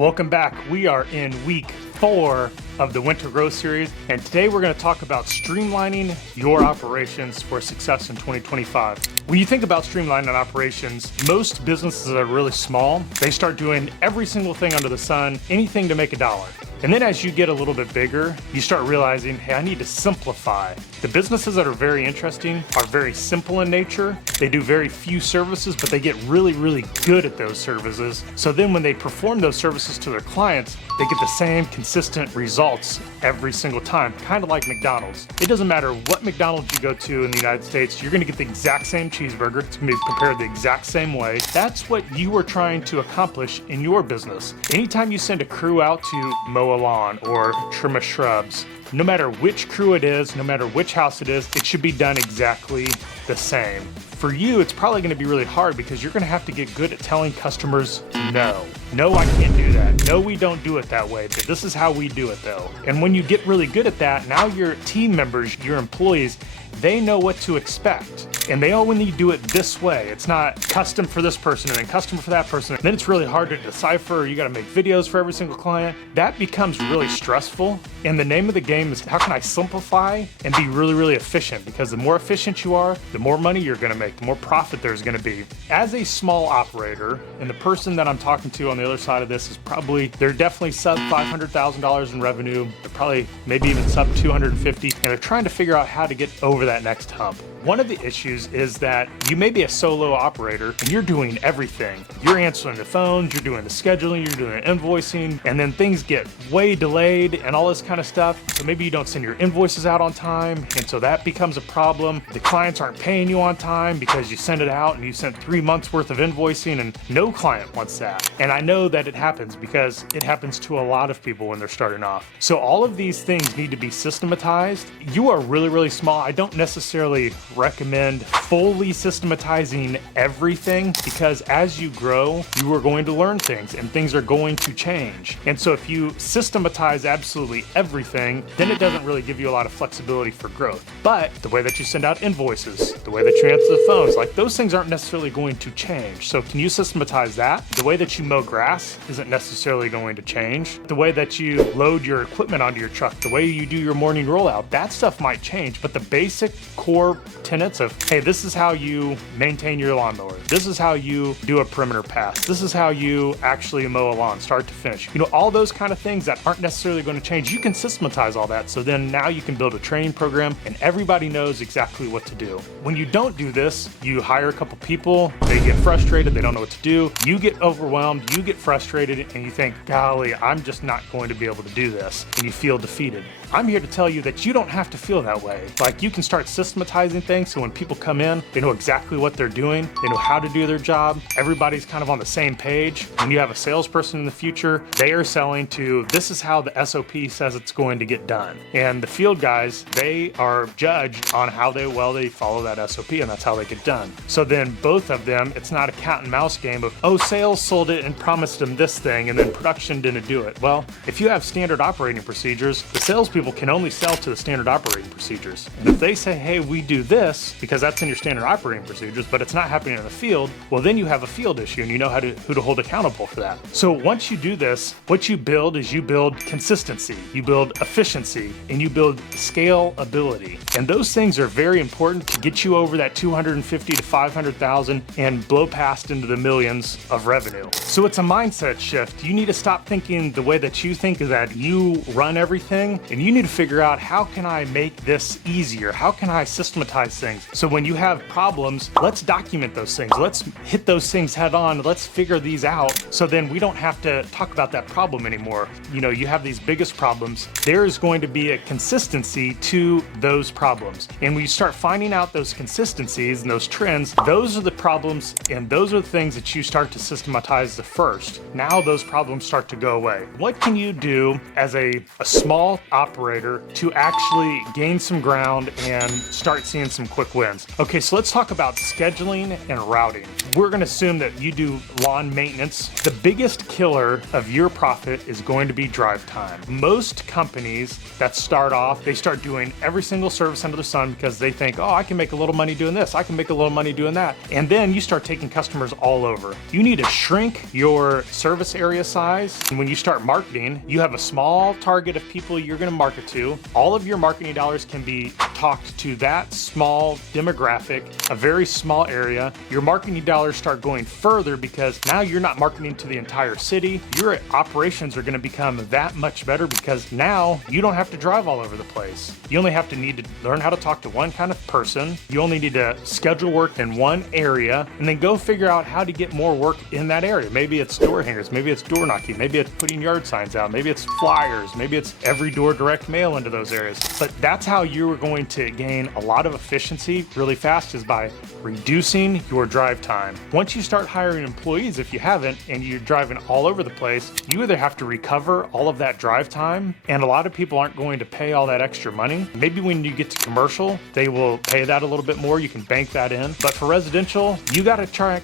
Welcome back. We are in week 4 of the Winter Growth Series, and today we're going to talk about streamlining your operations for success in 2025. When you think about streamlining operations, most businesses that are really small, they start doing every single thing under the sun, anything to make a dollar. And then as you get a little bit bigger, you start realizing, hey, I need to simplify. The businesses that are very interesting are very simple in nature. They do very few services, but they get really, really good at those services. So then when they perform those services to their clients, they get the same consistent results every single time, kind of like McDonald's. It doesn't matter what McDonald's you go to in the United States, you're gonna get the exact same cheeseburger. It's gonna be prepared the exact same way. That's what you are trying to accomplish in your business. Anytime you send a crew out to mow a lawn or trim a shrubs, no matter which crew it is, no matter which house it is, it should be done exactly the same. For you, it's probably gonna be really hard because you're gonna have to get good at telling customers no. No, I can't do that. No, we don't do it that way, but this is how we do it though. And when you get really good at that, now your team members, your employees, they know what to expect. And they only do it this way. It's not custom for this person and then custom for that person. Then it's really hard to decipher. You gotta make videos for every single client. That becomes really stressful. And the name of the game is how can I simplify and be really, really efficient? Because the more efficient you are, the more money you're gonna make, the more profit there's gonna be. As a small operator, and the person that I'm talking to on the other side of this is probably, they're definitely sub $500,000 in revenue. They're probably maybe even sub 250, and they're trying to figure out how to get over that next hump. One of the issues is that you may be a solo operator and you're doing everything. You're answering the phones, you're doing the scheduling, you're doing the invoicing, and then things get way delayed and all this kind of stuff. So maybe you don't send your invoices out on time, and so that becomes a problem. The clients aren't paying you on time because you send it out and you sent 3 months worth of invoicing, and no client wants that. And I know that it happens because it happens to a lot of people when they're starting off. So all of these things need to be systematized. You are really, really small. I don't necessarily recommend fully systematizing everything because as you grow, you are going to learn things and things are going to change. And so if you systematize absolutely everything, then it doesn't really give you a lot of flexibility for growth. But the way that you send out invoices, the way that you answer the phones, like those things aren't necessarily going to change. So can you systematize that? The way that you mow grass isn't necessarily going to change. The way that you load your equipment onto your truck, the way you do your morning rollout, that stuff might change, but the basic core tenets of, hey, this is how you maintain your lawnmower. This is how you do a perimeter pass. This is how you actually mow a lawn, start to finish. You know, all those kind of things that aren't necessarily going to change, you can systematize all that. So then now you can build a training program and everybody knows exactly what to do. When you don't do this, you hire a couple people, they get frustrated, they don't know what to do. You get overwhelmed, you get frustrated, and you think, golly, I'm just not going to be able to do this. And you feel defeated. I'm here to tell you that you don't have to feel that way. Like you can start systematizing things so when people come in, they know exactly what they're doing, they know how to do their job, everybody's kind of on the same page. When you have a salesperson in the future, they are selling to, this is how the SOP says it's going to get done. And the field guys, they are judged on how well they follow that SOP, and that's how they get done. So then both of them, it's not a cat and mouse game of, oh, sales sold it and promised them this thing and then production didn't do it. Well, if you have standard operating procedures, the salespeople can only sell to the standard operating procedures. And if they say, hey, we do this, because that's in your standard operating procedures, but it's not happening in the field, well, then you have a field issue and you know who to hold accountable for that. So once you do this, what you build is you build consistency, you build efficiency, and you build scalability. And those things are very important to get you over that 250 to 500,000 and blow past into the millions of revenue. So it's a mindset shift. You need to stop thinking the way that you think is that you run everything, and you need to figure out, how can I make this easier? How can I systematize things? So when you have problems, let's document those things. Let's hit those things head on. Let's figure these out. So then we don't have to talk about that problem anymore. You know, you have these biggest problems. There is going to be a consistency to those problems. And when you start finding out those consistencies and those trends, those are the problems and those are the things that you start to systematize the first. Now those problems start to go away. What can you do as a small operator to actually gain some ground and start seeing some some quick wins. Okay, so let's talk about scheduling and routing. We're gonna assume that you do lawn maintenance. The biggest killer of your profit is going to be drive time. Most companies that start off, they start doing every single service under the sun because they think, oh, I can make a little money doing this, I can make a little money doing that. And then you start taking customers all over. You need to shrink your service area size. And when you start marketing, you have a small target of people you're gonna market to. All of your marketing dollars can be talked to that small demographic, a very small area. Your marketing dollars start going further because now you're not marketing to the entire city. Your operations are gonna become that much better because now you don't have to drive all over the place. You only have to need to learn how to talk to one kind of person. You only need to schedule work in one area and then go figure out how to get more work in that area. Maybe it's door hangers, maybe it's door knocking, maybe it's putting yard signs out, maybe it's flyers, maybe it's every door direct mail into those areas. But that's how you are going to gain a lot of efficiency really fast, is by reducing your drive time. Once you start hiring employees, if you haven't, and you're driving all over the place, you either have to recover all of that drive time, and a lot of people aren't going to pay all that extra money. Maybe when you get to commercial, they will pay that a little bit more. You can bank that in. But for residential, you got to charge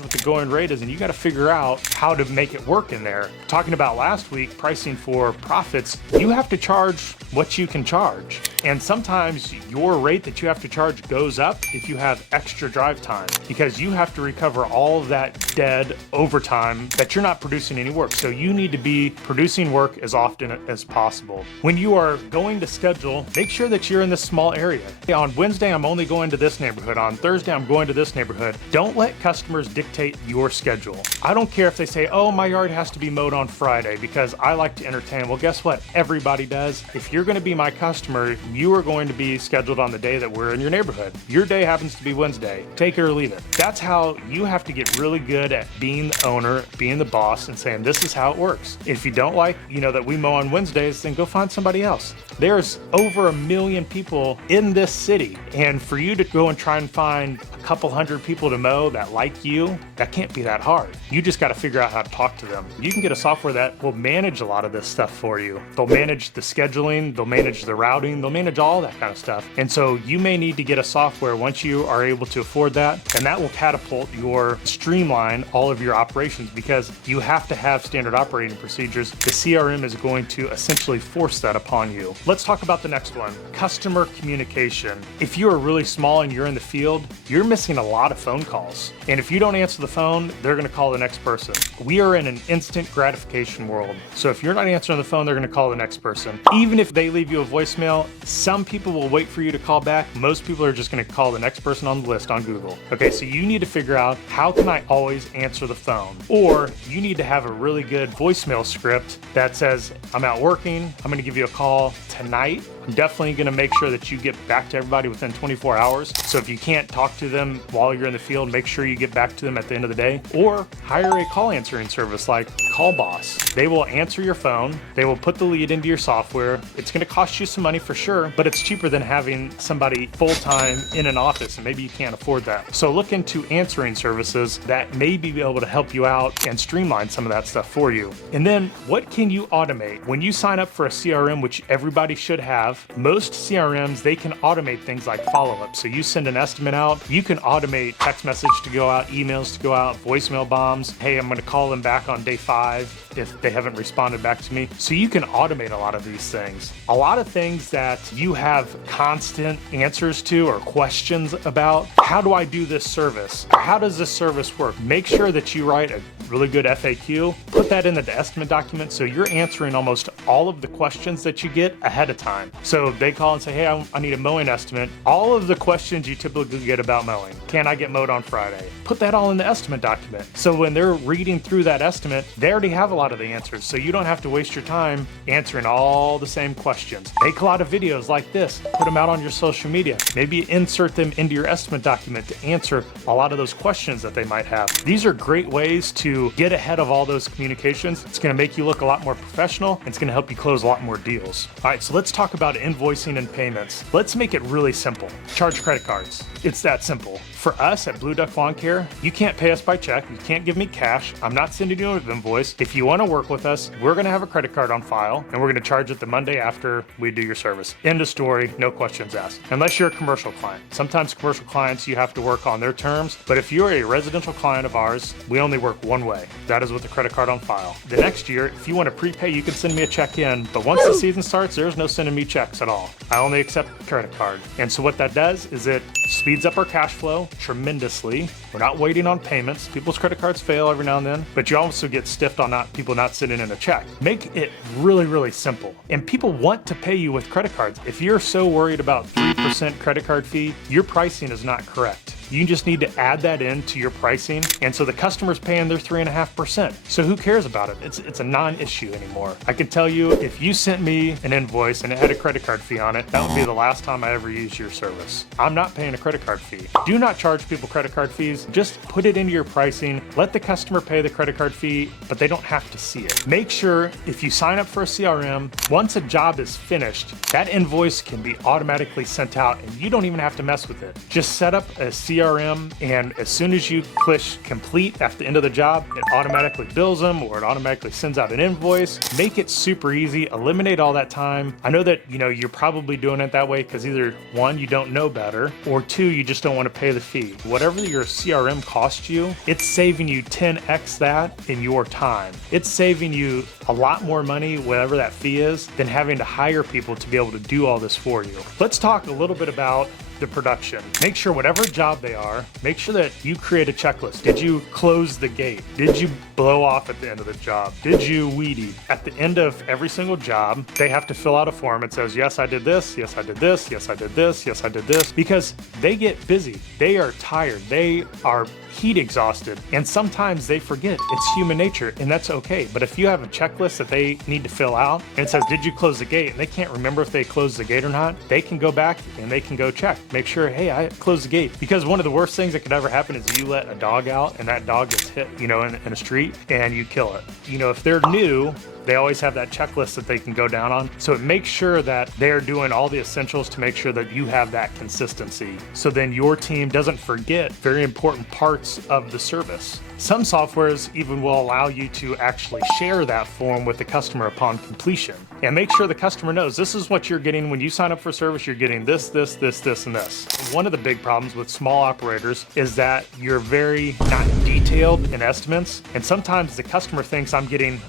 what the going rate is, and you got to figure out how to make it work in there. Talking about last week, pricing for profits, you have to charge what you can charge. And sometimes your rate that you have to charge goes up if you have extra drive time, because you have to recover all of that dead overtime that you're not producing any work. So you need to be producing work as often as possible. When you are going to schedule, make sure that you're in this small area. On Wednesday, I'm only going to this neighborhood. On Thursday, I'm going to this neighborhood. Don't let customers dictate your schedule. I don't care if they say, oh, my yard has to be mowed on Friday because I like to entertain. Well, guess what? Everybody does. If you're going to be my customer, you are going to be scheduled on the day that we're in your neighborhood. Your day happens to be Wednesday. Take it or leave it. That's how you have to get really good at being the owner, being the boss, and saying, this is how it works. If you don't like, that we mow on Wednesdays, then go find somebody else. There's over 1 million people in this city. And for you to go and try and find a couple hundred people to mow that like you, that can't be that hard. You just got to figure out how to talk to them. You can get a software that will manage a lot of this stuff for you. They'll manage the scheduling, they'll manage the routing, they'll manage all that kind of stuff. And so you may need to get a software once you are able to afford that, and that will catapult your streamline all of your operations, because you have to have standard operating procedures. The CRM is going to essentially force that upon you. Let's talk about the next one, customer communication. If you are really small and you're in the field, you're missing a lot of phone calls. And if you don't answer the phone, they're gonna call the next person. We are in an instant gratification world. So if you're not answering the phone, they're gonna call the next person. Even if they leave you a voicemail, some people will wait for you to call back. Most people are just gonna call the next person on the list on Google. Okay, so you need to figure out, how can I always answer the phone? Or you need to have a really good voicemail script that says, I'm out working, I'm gonna give you a call tonight. I'm definitely gonna make sure that you get back to everybody within 24 hours. So if you can't talk to them while you're in the field, make sure you get back to them at the end of the day. Or hire a call answering service like Call Boss. They will answer your phone, they will put the lead into your software. It's gonna cost you some money for sure, but it's cheaper than having somebody full-time in an office, and maybe you can't afford that. So look into answering services that may be able to help you out and streamline some of that stuff for you. And then what can you automate? When you sign up for a CRM, which everybody should have, most CRMs, they can automate things like follow-up. So you send an estimate out, you can automate text message to go out, emails to go out, voicemail bombs. Hey, I'm gonna call them back on day 5 if they haven't responded back to me. So you can automate a lot of these things. A lot of things that you have constant answers to or questions about. How do I do this service? How does this service work? Make sure that you write a really good FAQ. Put that in the estimate document so you're answering almost all of the questions that you get ahead of time. So they call and say, hey, I need a mowing estimate. All of the questions you typically get about mowing. Can I get mowed on Friday? Put that all in the estimate document. So when they're reading through that estimate, they already have a lot of the answers. So you don't have to waste your time answering all the same questions. Make a lot of videos like this. Put them out on your social media. Maybe insert them into your estimate document to answer a lot of those questions that they might have. These are great ways to get ahead of all those communications. It's gonna make you look a lot more professional. And it's gonna help you close a lot more deals. All right, so let's talk about invoicing and payments. Let's make it really simple. Charge credit cards. It's that simple. For us at Blue Duck Lawn Care, you can't pay us by check. You can't give me cash. I'm not sending you an invoice. If you want to work with us, we're going to have a credit card on file, and we're going to charge it the Monday after we do your service. End of story. no questions asked, unless you're a commercial client. Sometimes commercial clients, you have to work on their terms, but if you're a residential client of ours, we only work one way. That is with a credit card on file. The next year, if you want to prepay, you can send me a check in, but once the season starts, there's no sending me checks at all. I only accept credit card. And so what that does is it speeds up our cash flow tremendously. We're not waiting on payments. People's credit cards fail every now and then, but you also get stiffed on people not sending in a check. Make it really, really simple. And people want to pay you with credit cards. If you're so worried about 3% credit card fee, your pricing is not correct. You just need to add that into your pricing. And so the customer's paying their 3.5%. So who cares about it? It's a non-issue anymore. I can tell you, if you sent me an invoice and it had a credit card fee on it, that would be the last time I ever used your service. I'm not paying a credit card fee. Do not charge people credit card fees. Just put it into your pricing. Let the customer pay the credit card fee, but they don't have to see it. Make sure if you sign up for a CRM, once a job is finished, that invoice can be automatically sent out and you don't even have to mess with it. Just set up a CRM, and as soon as you click complete at the end of the job, it automatically bills them or it automatically sends out an invoice. Make it super easy, eliminate all that time. I know that you're probably doing it that way because either one, you don't know better, or two, you just don't want to pay the fee. Whatever your CRM costs you, it's saving you 10x that in your time. It's saving you a lot more money, whatever that fee is, than having to hire people to be able to do all this for you. Let's talk a little bit about the production. Make sure whatever job they are, make sure that you create a checklist. Did you close the gate? Did you blow off at the end of the job? Did you weed eat? At the end of every single job, they have to fill out a form. It says, yes, I did this, yes, I did this, yes, I did this, yes, I did this, because they get busy. They are tired. They are heat exhausted, and sometimes they forget. It's human nature, and that's okay. But if you have a checklist that they need to fill out and it says, did you close the gate? And they can't remember if they closed the gate or not, they can go back and they can go check. Make sure, hey, I closed the gate. Because one of the worst things that could ever happen is you let a dog out and that dog gets hit, in a street and you kill it. If they're new, they always have that checklist that they can go down on. So it makes sure that they're doing all the essentials to make sure that you have that consistency. So then your team doesn't forget very important parts of the service. Some softwares even will allow you to actually share that form with the customer upon completion. And make sure the customer knows this is what you're getting when you sign up for service. You're getting this, this, this, this, and this. One of the big problems with small operators is that you're very not detailed in estimates. And sometimes the customer thinks I'm getting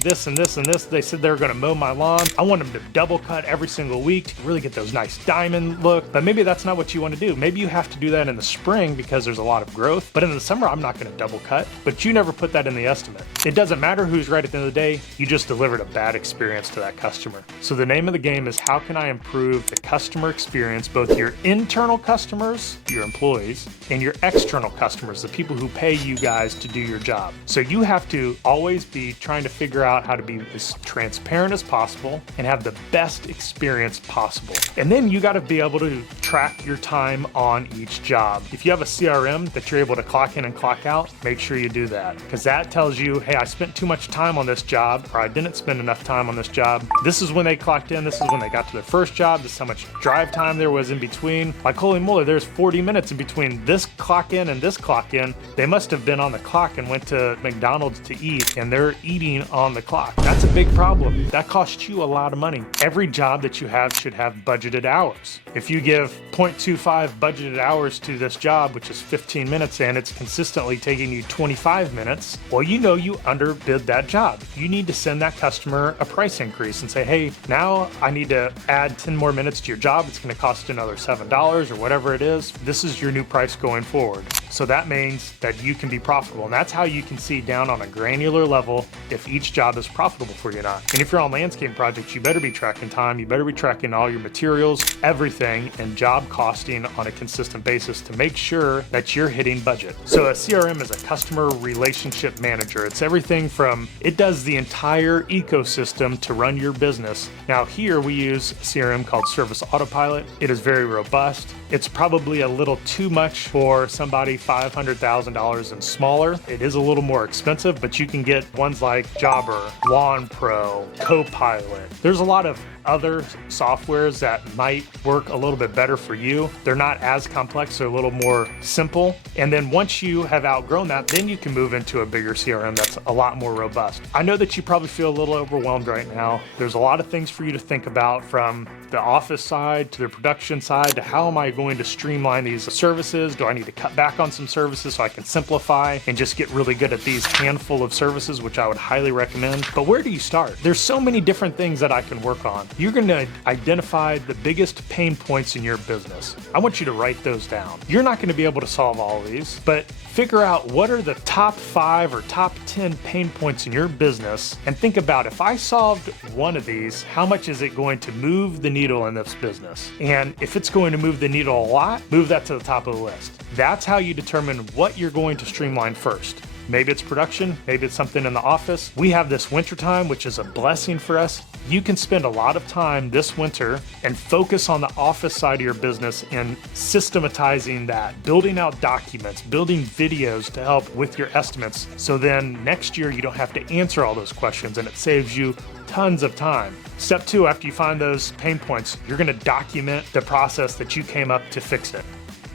this and this and this. They said they're going to mow my lawn. I want them to double cut every single week to really get those nice diamond look. But maybe that's not what you want to do. Maybe you have to do that in the spring because there's a lot of growth. But in the summer, I'm not going to double cut. But you never put that in the estimate. It doesn't matter who's right at the end of the day. You just delivered a bad experience to that customer. So the name of the game is, how can I improve the customer experience, both your internal customers, your employees, and your external customers, the people who pay you guys to do your job. So you have to always be trying to figure out how to be as transparent as possible and have the best experience possible. And then you got to be able to track your time on each job. If you have a CRM that you're able to clock in and clock out, make sure you do that, because that tells you, hey, I spent too much time on this job, or I didn't spend enough time on this job. This is when they clocked in. This is when they got to their first job. This is how much drive time there was in between. Like, holy moly, there's 40 minutes in between this clock in and this clock in. They must have been on the clock and went to McDonald's to eat, and they're eating on the clock. That's a big problem. That costs you a lot of money. Every job that you have should have budgeted hours. If you give 0.25 budgeted hours to this job, which is 15 minutes, and it's consistently taking you 25 minutes, well, you underbid that job. You need to send that customer a price increase and say, hey, now I need to add 10 more minutes to your job. It's going to cost another $7 or whatever it is. This is your new price going forward. So that means that you can be profitable. And that's how you can see down on a granular level if each job is profitable for you or not. And if you're on landscape projects, you better be tracking time. You better be tracking all your materials, everything, and job costing on a consistent basis to make sure that you're hitting budget. So a CRM is a customer relationship manager. It's everything from, it does the entire ecosystem to run your business. Now here we use a CRM called Service Autopilot. It is very robust. It's probably a little too much for somebody $500,000 and smaller. It is a little more expensive, but you can get ones like Jobber, Lawn Pro, Copilot. There's a lot of other softwares that might work a little bit better for you. They're not as complex, they're a little more simple. And then once you have outgrown that, then you can move into a bigger CRM that's a lot more robust. I know that you probably feel a little overwhelmed right now. There's a lot of things for you to think about, from the office side to the production side to how am I going to streamline these services? Do I need to cut back on some services so I can simplify and just get really good at these handful of services, which I would highly recommend. But where do you start? There's so many different things that I can work on. You're going to identify the biggest pain points in your business. I want you to write those down. You're not going to be able to solve all of these, but figure out what are the top 5 or top 10 pain points in your business and think about, if I solved one of these, how much is it going to move the needle in this business? And if it's going to move the needle a lot, move that to the top of the list. That's how you determine what you're going to streamline first. Maybe it's production, maybe it's something in the office. We have this winter time, which is a blessing for us. You can spend a lot of time this winter and focus on the office side of your business and systematizing that, building out documents, building videos to help with your estimates. So then next year you don't have to answer all those questions and it saves you tons of time. Step 2, after you find those pain points, you're gonna document the process that you came up to fix it.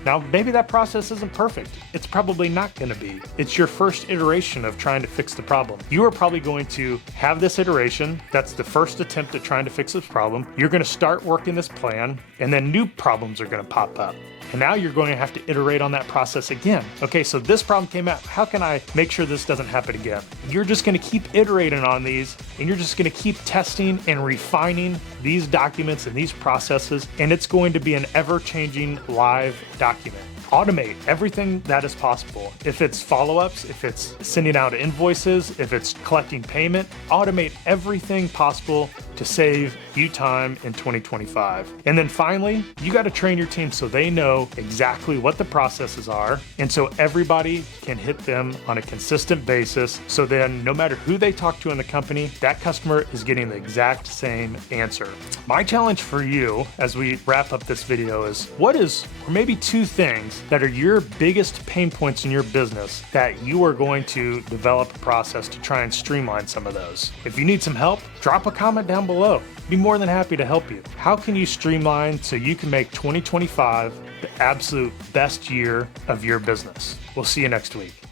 Now, maybe that process isn't perfect. It's probably not gonna be. It's your first iteration of trying to fix the problem. You are probably going to have this iteration. That's the first attempt at trying to fix this problem. You're gonna start working this plan, and then new problems are gonna pop up. And now you're going to have to iterate on that process again. Okay, so this problem came out. How can I make sure this doesn't happen again? You're just gonna keep iterating on these, and you're just gonna keep testing and refining these documents and these processes, and it's going to be an ever-changing live document. Automate everything that is possible. If it's follow-ups, if it's sending out invoices, if it's collecting payment, automate everything possible to save you time in 2025. And then finally, you got to train your team so they know exactly what the processes are, and so everybody can hit them on a consistent basis. So then no matter who they talk to in the company, that customer is getting the exact same answer. My challenge for you as we wrap up this video is, what is, or maybe 2 things that are your biggest pain points in your business that you are going to develop a process to try and streamline some of those? If you need some help, drop a comment down below. Be more than happy to help you. How can you streamline so you can make 2025 the absolute best year of your business? We'll see you next week.